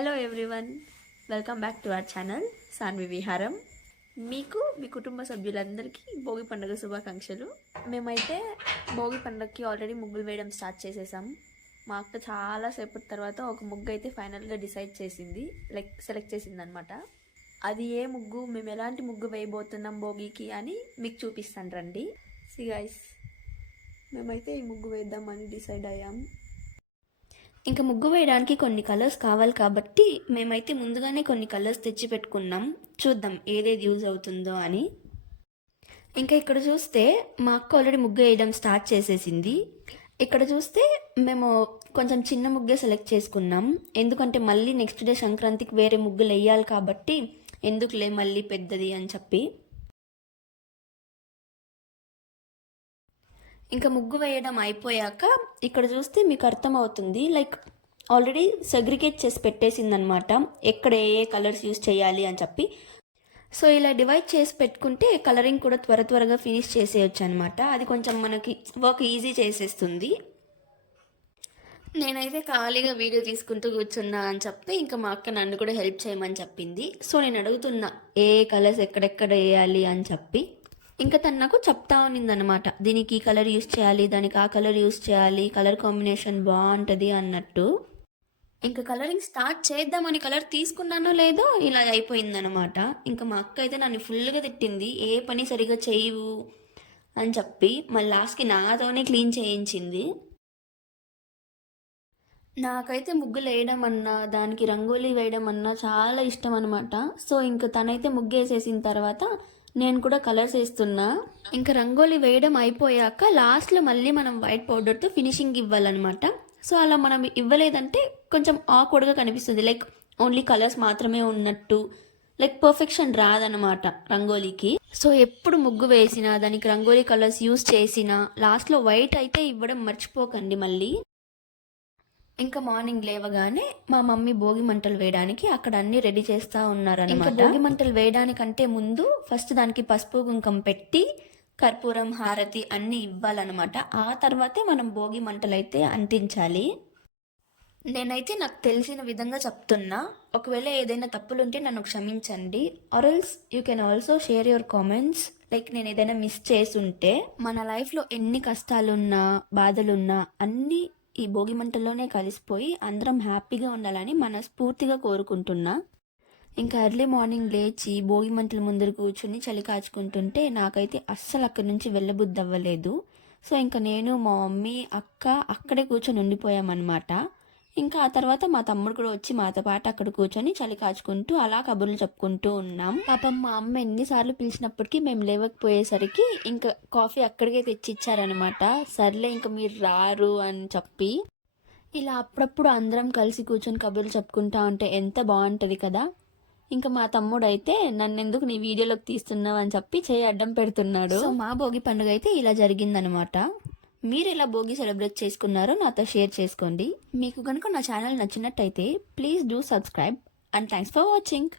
Hello everyone, welcome back to our channel Sanvi Viharam. మీకు మీ కుటుంబ సభ్యులందరికీ భోగి పండుగ శుభాకాంక్షలు. మేమైతే భోగి పండుగకి ఆల్రెడీ ముగ్గులు వేయడం స్టార్ట్ చేసేసాం. మా అక్క చాలాసేపటి తర్వాత ఒక ముగ్గు అయితే ఫైనల్గా డిసైడ్ చేసింది, సెలెక్ట్ చేసింది అనమాట. అది ఏ ముగ్గు, మేము ఎలాంటి ముగ్గు వేయబోతున్నాం భోగికి అని మీకు చూపిస్తాను రండి. సి గైస్, మేమైతే ఈ ముగ్గు వేద్దామని డిసైడ్ అయ్యాం. ఇంకా ముగ్గు వేయడానికి కొన్ని కలర్స్ కావాలి కాబట్టి మేమైతే ముందుగానే కొన్ని కలర్స్ తెచ్చి పెట్టుకున్నాం. చూద్దాం ఏదేది యూజ్ అవుతుందో అని. ఇంకా ఇక్కడ చూస్తే మా అక్క ఆల్రెడీ ముగ్గు వేయడం స్టార్ట్ చేసేసింది. ఇక్కడ చూస్తే మేము కొంచెం చిన్న ముగ్గే సెలెక్ట్ చేసుకున్నాం, ఎందుకంటే మళ్ళీ నెక్స్ట్ డే సంక్రాంతికి వేరే ముగ్గులు వేయాలి కాబట్టి ఎందుకులే మళ్ళీ పెద్దది అని చెప్పి. ఇంకా ముగ్గు వేయడం అయిపోయాక ఇక్కడ చూస్తే మీకు అర్థమవుతుంది, ఆల్రెడీ సెగ్రిగేట్ చేసి పెట్టేసిందనమాట ఎక్కడ ఏ కలర్స్ యూస్ చేయాలి అని చెప్పి. సో ఇలా డివైడ్ చేసి పెట్టుకుంటే కలరింగ్ కూడా త్వరగా ఫినిష్ చేసేయచ్చు అనమాట. అది కొంచెం మనకి వర్క్ ఈజీ చేసేస్తుంది. నేనైతే ఖాళీగా వీడియో తీసుకుంటూ కూర్చున్నా అని చెప్పి ఇంకా మా అక్క నన్ను కూడా హెల్ప్ చేయమని చెప్పింది. సో నేను అడుగుతున్నా ఏ కలర్స్ ఎక్కడెక్కడ వేయాలి అని చెప్పి. ఇంకా తను నాకు చెప్తా ఉన్నిందనమాట, దీనికి ఈ కలర్ యూస్ చేయాలి, దానికి ఆ కలర్ యూస్ చేయాలి, కలర్ కాంబినేషన్ బాగుంటుంది అన్నట్టు. ఇంకా కలరింగ్ స్టార్ట్ చేద్దామని కలర్ తీసుకున్నానో లేదో ఇలా అయిపోయిందనమాట. ఇంకా మా అక్క అయితే నన్ను ఫుల్గా తిట్టింది, ఏ పని సరిగా చేయవు అని చెప్పి. మళ్ళీ లాస్ట్కి నాతోనే క్లీన్ చేయించింది. నాకైతే ముగ్గులు వేయడం అన్నా, దానికి రంగోలీ వేయడం అన్నా చాలా ఇష్టం అనమాట. సో ఇంకా తనైతే ముగ్గు వేసేసిన తర్వాత నేను కూడా కలర్స్ వేస్తున్నా. ఇంకా రంగోలీ వేయడం అయిపోయాక లాస్ట్లో మళ్ళీ మనం వైట్ పౌడర్తో ఫినిషింగ్ ఇవ్వాలన్నమాట. సో అలా మనం ఇవ్వలేదంటే కొంచెం ఆక్వర్డ్గా కనిపిస్తుంది, ఓన్లీ కలర్స్ మాత్రమే ఉన్నట్టు, పర్ఫెక్షన్ రాదనమాట రంగోలీకి. సో ఎప్పుడు ముగ్గు వేసినా దానికి రంగోలీ కలర్స్ యూస్ చేసినా లాస్ట్లో వైట్ అయితే ఇవ్వడం మర్చిపోకండి మళ్ళీ. ఇంకా మార్నింగ్ లేవగానే మా మమ్మీ భోగి మంటలు వేయడానికి అక్కడ అన్ని రెడీ చేస్తూ ఉన్నారనమాట. భోగి మంటలు వేయడానికంటే ముందు ఫస్ట్ దానికి పసుపు కుంకం పెట్టి కర్పూరం హారతి అన్ని ఇవ్వాలన్నమాట. ఆ తర్వాతే మనం భోగి మంటలు అయితే అంటించాలి. నేనైతే నాకు తెలిసిన విధంగా చెప్తున్నా, ఒకవేళ ఏదైనా తప్పులుంటే నన్ను క్షమించండి. Or else you can also share your comments. నేను ఏదైనా మిస్ చేసుంటే. మన లైఫ్లో ఎన్ని కష్టాలున్నా బాధలున్నా అన్నీ ఈ భోగి మంటల్లోనే కలిసిపోయి అందరం హ్యాపీగా ఉండాలని మనస్ఫూర్తిగా కోరుకుంటున్నా. ఇంకా ఎర్లీ మార్నింగ్ లేచి భోగి మంటల ముందర కూర్చుని చలి కాచుకుంటుంటే నాకైతే అస్సలు అక్కడి నుంచి వెళ్ళబుద్ధి అవ్వలేదు. సో ఇంకా నేను మా మమ్మీ అక్క అక్కడే కూర్చొని ఉండిపోయామన్నమాట. ఇంకా ఆ తర్వాత మా తమ్ముడు కూడా వచ్చి మాతో పాటు అక్కడ కూర్చొని చలి కాచుకుంటూ అలా కబుర్లు చెప్పుకుంటూ ఉన్నాం. పాపం మా అమ్మ ఎన్నిసార్లు పిలిచినప్పటికీ మేము లేవకపోయేసరికి ఇంకా కాఫీ అక్కడికే తెచ్చిచ్చారనమాట. సర్లే ఇంకా మీరు రారు అని చెప్పి. ఇలా అప్పుడప్పుడు అందరం కలిసి కూర్చొని కబుర్లు చెప్పుకుంటా ఉంటే ఎంత బాగుంటుంది కదా. ఇంకా మా తమ్ముడు అయితే నన్నెందుకు నీ వీడియోలోకి తీస్తున్నావు అని చెప్పి చేయి అడ్డం పెడుతున్నాడు. సో మా భోగి పండుగ అయితే ఇలా జరిగిందనమాట. మీరు ఎలా భోగి సెలబ్రేట్ చేసుకున్నారో నాతో షేర్ చేసుకోండి. మీకు కనుక నా ఛానల్ నచ్చినట్టయితే please do subscribe and thanks for watching.